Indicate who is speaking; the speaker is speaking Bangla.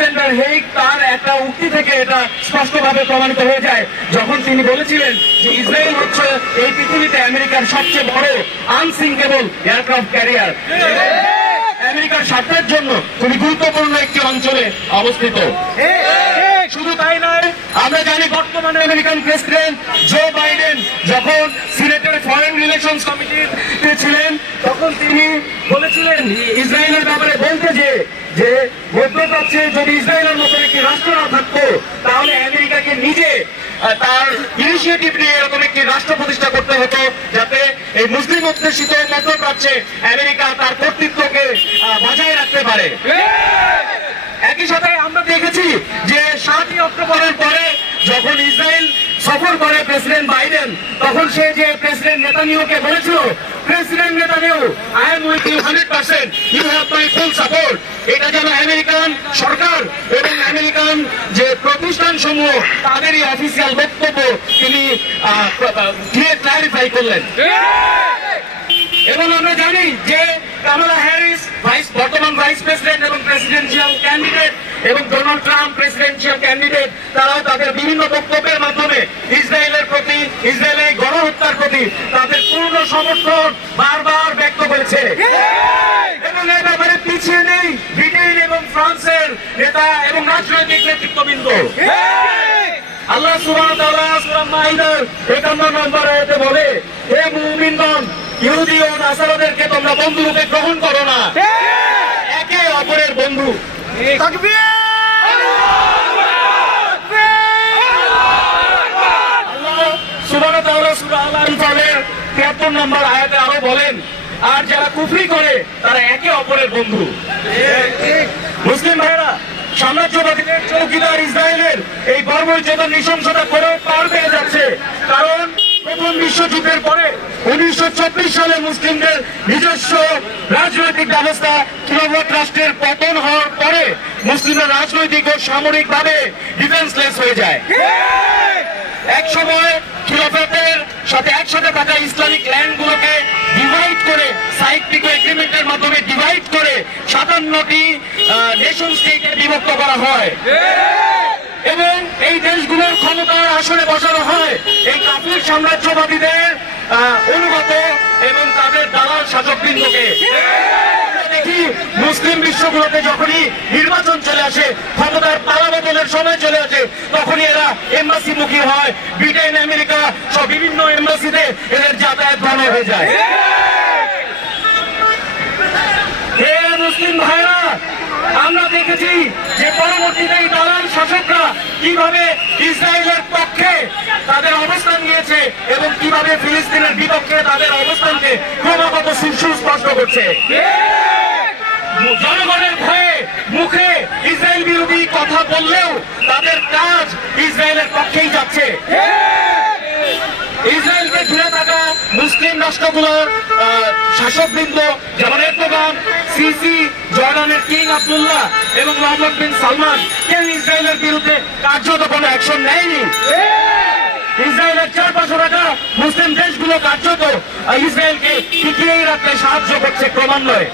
Speaker 1: আলেকজান্ডার হেইক তার একটা উক্তি থেকে এটা স্পষ্টভাবে প্রমাণিত হয়ে যায়। যখন তিনি বলেছিলেন যে ইসরায়েল হচ্ছে এই পৃথিবীতে আমেরিকার সবচেয়ে বড় আনসিঙ্কেবল এয়ারক্রাফট ক্যারিয়ার। আমেরিকার স্বার্থের জন্য খুবই গুরুত্বপূর্ণ একটি অঞ্চলে অবস্থিত। শুধু তাই নয় আমরা জানি বর্তমানে আমেরিকান প্রেসিডেন্ট জো বাইডেন যখন সিনেটের ফরেন রিলেশনস কমিটিতে ছিলেন তখন তিনি বলেছিলেন ইসরায়েলের ব্যাপারে বলতে যে যে মধ্যপ্রাচ্যে যদি ইসরায়েলের মতো একটি রাষ্ট্র না থাকতো তাহলে আমেরিকাকে নিজে তার ইনিশিয়েটিভ নিয়ে এরকম একটি রাষ্ট্র প্রতিষ্ঠা করতে হতো যাতে এই মুসলিম অধ্যুষিত মধ্যপ্রাচ্যে আমেরিকা তার কর্তৃত্বকে বজায় রাখতে পারে। একই সাথে আমরা দেখেছি যে সাতই অক্টোবরের পরে যখন ইসরায়েল সফর করে প্রেসিডেন্ট বাইডেন। তখন সে যে প্রেসিডেন্ট নেতানিয়াহুকে বলেছিল, president Netanyahu I am with you hundred percent you have my full support এটা যেন আমেরিকান সরকার এবং আমেরিকান যে প্রতিষ্ঠান সমূহ তাদেরই অফিসিয়াল বক্তব্য তিনি ক্লারিফাই করলেন। এবং আমরা জানি যে কামালা হ্যারিস, ভাইস, বর্তমান ভাইস প্রেসিডেন্ট এবং প্রেসিডেন্সিয়াল ক্যান্ডিডেট এবং ডোনাল্ড ট্রাম্প প্রেসিডেন্সিয়াল ক্যান্ডিডেট তারাও তাদের বিভিন্ন বক্তব্যের মাধ্যমে ইসরায়েলের প্রতি ইসরায়েলের গণহত্যার প্রতি তাদের পূর্ণ সমর্থন বারবার ব্যক্ত করেছে। এবং এই ব্যাপারে পিছিয়ে নেই ব্রিটেন এবং ফ্রান্সের নেতা এবং রাজনৈতিক নেতৃত্ববৃন্দ। আল্লাহ সুবহানাহু ওয়া তাআলা সূরা মাইদার 51 নম্বর আয়াতে বলে হে মুমিনগণ ইহুদি ও নাসারাদেরকে তোমরা বন্ধু রূপে গ্রহণ করো না। একে অপরের বন্ধু। আল্লাহ সুবহানাহু ওয়া তাআলা সূরা আল 73 নম্বর আয়াতে আরও বলেন আর যারা কুফরি করে তারা একে অপরের বন্ধু। মুসলিম ভাইরা সাম্রাজ্যবাদীদের চৌকিদার ইসরায়েলের এই বর্বরচেতন নৃশংসতা করে পার পেয়ে যাচ্ছে কারণ প্রথম বিশ্বযুদ্ধের পরে উনিশশো সালে মুসলিমদের নিজস্ব রাজনৈতিক ব্যবস্থা খিলাফত রাষ্ট্রের পতন হওয়ার পরে মুসলিমরা রাজনৈতিক ও সামরিক ভাবে ডিফেন্সলেস হয়ে যায়। এক সময় খিলাফতের সাথে একসাথে থাকা ইসলামিক ল্যান্ড গুলোকে ডিভাইড করে সাইক্লিক এগ্রিমেন্টের মাধ্যমে ডিভাইড করে সাতান্নটি নেশন স্টেটে বিভক্ত করা হয়। এবং এই দেশগুলোর ক্ষমতার আসনে বসানো হয়। এই কাফির সাম্রাজ্যবাদীদের অনুগত এবং তাদের দালাল মুসলিম বিশ্বগুলোতে যখনই নির্বাচন চলে আসে, ক্ষমতার পালা বদলের সময় চলে আসে, তখনই এরা এম্বাসি মুখী হয়। ব্রিটেন আমেরিকা সব বিভিন্ন এম্বাসিতে এদের যাতায়াত ভালো হয়ে যায়। মুসলিম ভাইরা, আমরা দেখেছি যে পরবর্তীতে শাসকরা কীভাবে ইসরায়েলের পক্ষে তাদের অবস্থান এবং কীভাবে ফিলিস্তিনের বিপক্ষে তাদের অবস্থানকে ক্রমাগত সুস্পষ্ট করছে। জনগণের ভয়ে মুখে ইসরায়েল বিরোধী কথা বললেও তাদের কাজ ইসরায়েলের পক্ষেই যাচ্ছে। ইসরায়েলকে ঘিরে থাকা মুসলিম রাষ্ট্রগুলোর শাসকবৃন্দ যেমন এরদোগান, সিসি, জর্ডানের কিং আব্দুল্লাহ এবং মোহাম্মদ বিন সালমান, কেউ ইসরায়েলের বিরুদ্ধে কার্যত কোনো অ্যাকশন নেয়নি। ইসরায়েলের চারপাশে থাকা মুসলিম দেশগুলো কার্যত ইসরায়েলকে টিকিয়েই রাখতে সাহায্য করছে ক্রমান্বয়ে।